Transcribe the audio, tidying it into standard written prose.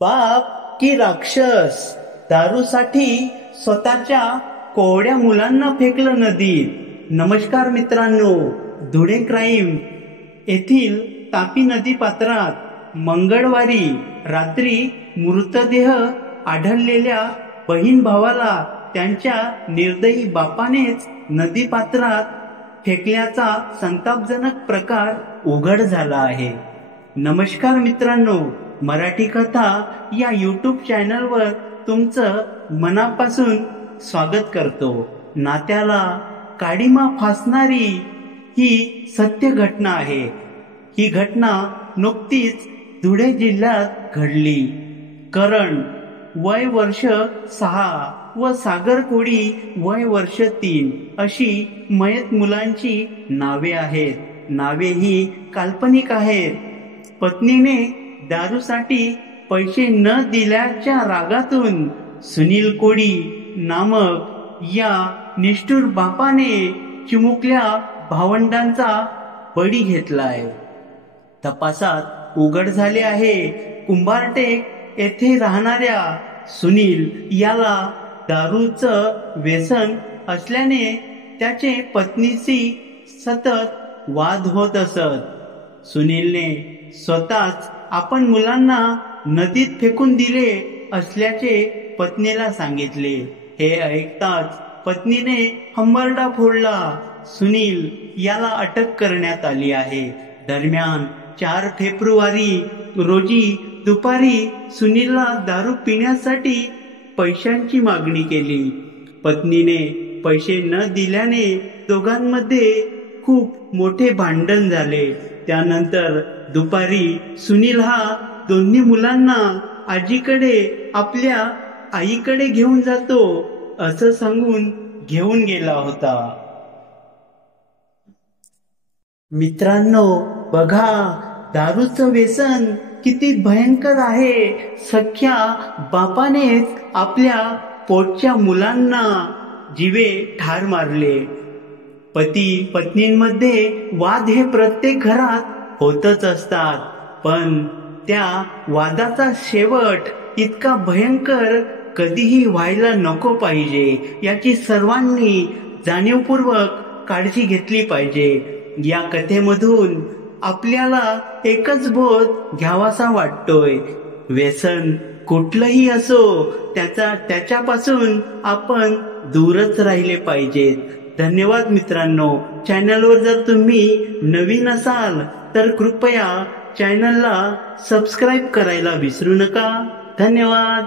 पाप की राक्षस? दारूसाठी स्वतःच्या कोवड्या मुलांना फेकलं नदीत. नमस्कार मित्रांनो, धुळे क्राईम येथील तापी नदी पात्रात मंगळवारी रात्री मृतदेह आढळलेल्या बहीण भावाला त्यांच्या निर्दयी बापानेच नदी पात्रात फेकल्याचा संतापजनक प्रकार उघड झाला आहे. नमस्कार मित्रांनो, मराठी कथा या यूट्यूब चॅनलवर तुमचं मनापासून स्वागत करतो. नात्याला काडीमा फासणारी ही सत्य घटना आहे. ही घटना नुकतीच धुळे जिल्ह्यात घडली. करण वय वर्ष 6 व सागर कोळी वय वर्ष 3 अशी मयत मुलांची नावे आहेत. नावे ही काल्पनिक आहेत. पत्नीने दारूसाठी पैसे न दिल्याच्या रागातून सुनील कोळी नामक या निष्ठुर बापाने चिमुकल्या भावंडांचा बळी घेतलाय. तपासात उघड झाले आहे, कुंभारटेक येथे राहणाऱ्या सुनील याला दारूचं व्यसन असल्याने त्याचे पत्नीशी सतत वाद होत असत. सुनीलने स्वतःच आपण मुलांना नदीत फेकून दिले असल्याचे पत्नीला सांगितले. हे ऐकताच पत्नीने हंबरडा फोडला. सुनील याला अटक करण्यात आली आहे. दरम्यान 4 फेब्रुवारी रोजी दुपारी सुनीलला दारू पिण्यासाठी पैशांची मागणी केली. पत्नीने पैसे न दिल्याने दोघांमध्ये खूप मोठे भांडण झाले. त्यानंतर दुपारी सुनील हा दोन्ही मुलांना आजीकडे आपल्या आईकडे घेऊन जातो असं सांगून घेऊन गेला होता. मित्रांनो बघा, दारूचं व्यसन किती भयंकर आहे. सख्या बापानेच आपल्या पोटच्या मुलांना जीवे ठार मारले. पती पत्नींमध्ये वाद हे प्रत्येक घरात होतच असतात, पण त्या वादाचा शेवट इतका भयंकर कधीही व्हायला नको पाहिजे याची सर्वांनी जाणीवपूर्वक काळजी घेतली पाहिजे. या कथेमधून आपल्याला एकच बोध घ्यावासा वाटतोय, व्यसन कुठलंही असो त्याच्यापासून आपण दूरच राहिले पाहिजेत. धन्यवाद मित्रांनो. चॅनलवर जर तुम्ही नवीन असाल तर कृपया चॅनलला सबस्क्राईब करायला विसरू नका. धन्यवाद.